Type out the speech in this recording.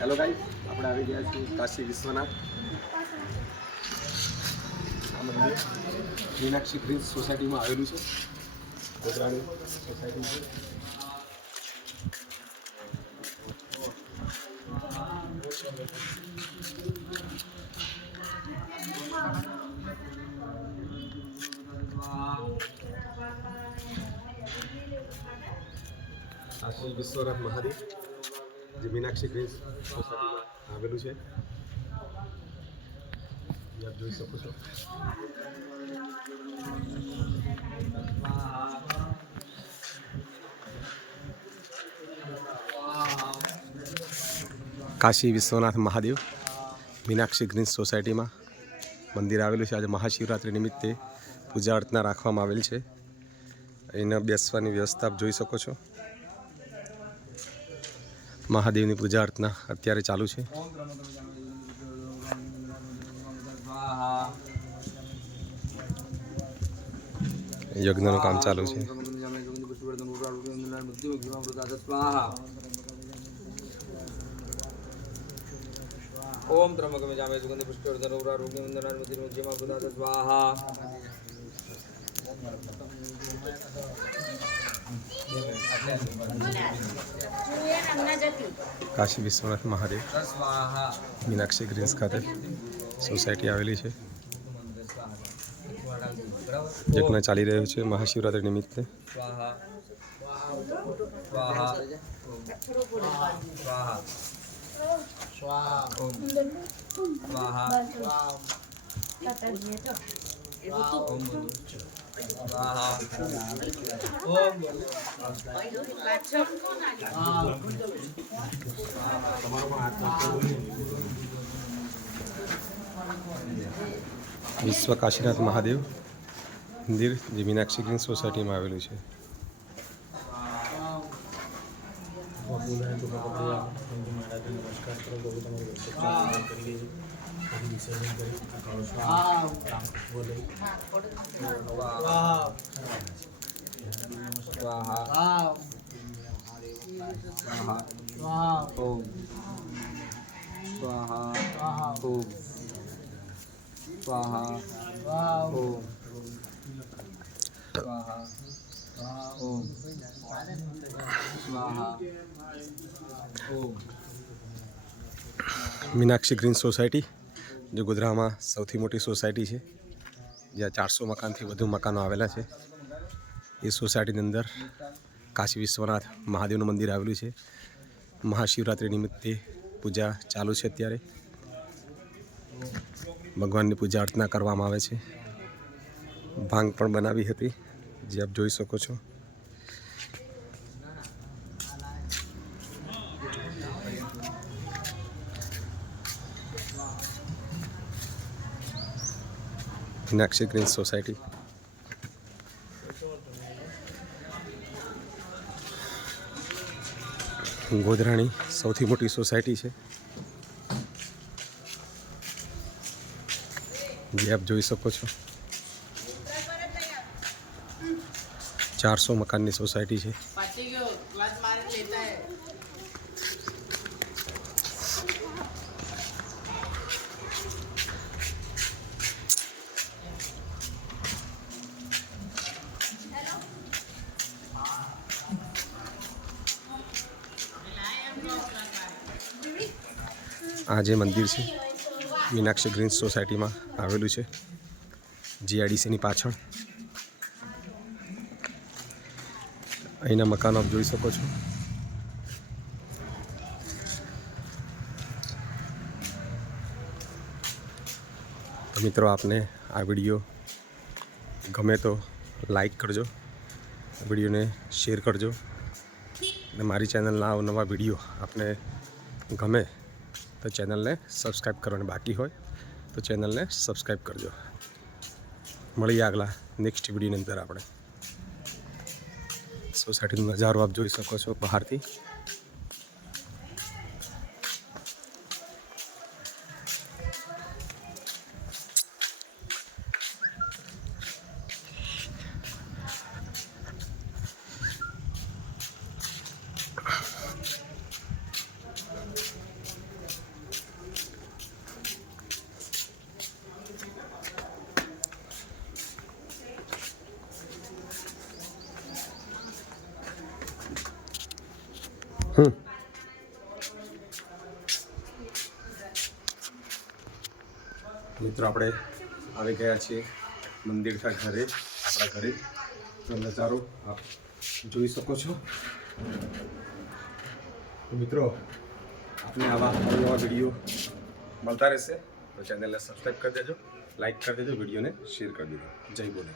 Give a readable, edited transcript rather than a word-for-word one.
Hello guys, આપણે આવી ગયા છીએ કાશી વિશ્વનાથ. આ મંદિર મીનાક્ષી ગ્રીન્સ સોસાયટીમાં આવેલું છે. ગોધરાની સોસાયટી છે. કાશી વિશ્વનાથ મહાદેવ જે મીનાક્ષી ગ્રીન્સ સોસાયટીમાં આવેલું છે. આપ જોઈ શકો છો. કાશી વિશ્વનાથ મહાદેવ મીનાક્ષી ગ્રીન્સ સોસાયટીમાં મંદિર આવેલું છે. આજે મહાશિવરાત્રિ નિમિત્તે પૂજા અર્ચના રાખવામાં આવેલ છે. અહીંના બેસવાની વ્યવસ્થા આપ જોઈ શકો છો. મહાદેવની પૂજા અર્ચના અત્યારે ચાલુ છે. યજ્ઞનું કામ ચાલુ છે. ओम त्र्यंबकं यजामहे सुगन्धिं पुष्टिवर्धनं उर्वारुकं वन्दनान् मतिर्मध्यमा बुधात स्वाहा. કાશી વિશ્વનાથ મહાદેવ મીનાક્ષી ગ્રીન્સ ખાતે સોસાયટી આવેલી છે. યજ્ઞ ચાલી રહ્યો છે મહાશિવરાત્રિ નિમિત્તે. स्वाहा स्वाहा स्वाहा ओम स्वाहा ओम स्वाहा ओम વિશ્વ કાશીનાથ મહાદેવ મંદિર જે મીનાક્ષી ગ્રીન્સ સોસાયટીમાં આવેલું છે. મીનાક્ષી ગ્રીન્સ સોસાયટી જે ગોધરામાં સૌથી મોટી સોસાયટી છે, જ્યાં 400 મકાનથી વધુ મકાનો આવેલા છે. એ સોસાયટીની અંદર કાશી વિશ્વનાથ મહાદેવનું મંદિર આવેલું છે. મહાશિવરાત્રિ નિમિત્તે પૂજા ચાલુ છે. અત્યારે ભગવાનની પૂજા અર્ચના કરવામાં આવે છે. ભાંગ પણ બનાવી હતી, જે આપ જોઈ શકો છો. મીનાક્ષી ગ્રીન્સ સોસાયટી ગોધરાની સૌથી મોટી સોસાયટી છે, જે આપ જોઈ શકો છો. 400 મકાનની સોસાયટી છે. આ જે મંદિર છે મીનાક્ષી ગ્રીન્સ સોસાયટીમાં આવેલું છે, જીઆઈડીસીની પાછળ. અહીંના મકાનો આપ જોઈ શકો છો. તો મિત્રો, આપને આ વિડીયો ગમે તો લાઈક કરજો, વિડીયોને શેર કરજો, અને મારી ચેનલના નવા વિડીયો આપને ગમે તો ચેનલને સબસ્ક્રાઈબ કરવાની બાકી હોય તો ચેનલને સબસ્ક્રાઈબ કરજો. મળીએ આગલા નેક્સ્ટ વિડીયોની અંદર. આપણે સોસાયટીનો નજારો આપ જોઈ શકો છો બહારથી. મિત્રો આપણે આવી ગયા છીએ મંદિરના ઘરે, આપણા ઘરે. તો નજારો આપ જોઈ શકો છો. તો મિત્રો આપને આવા નવા વિડીયો મળતા રહેશે. તો ચેનલને સબસ્ક્રાઈબ કરી દેજો, લાઈક કરી દેજો, વિડીયોને શેર કરી દેજો. જય બોલે.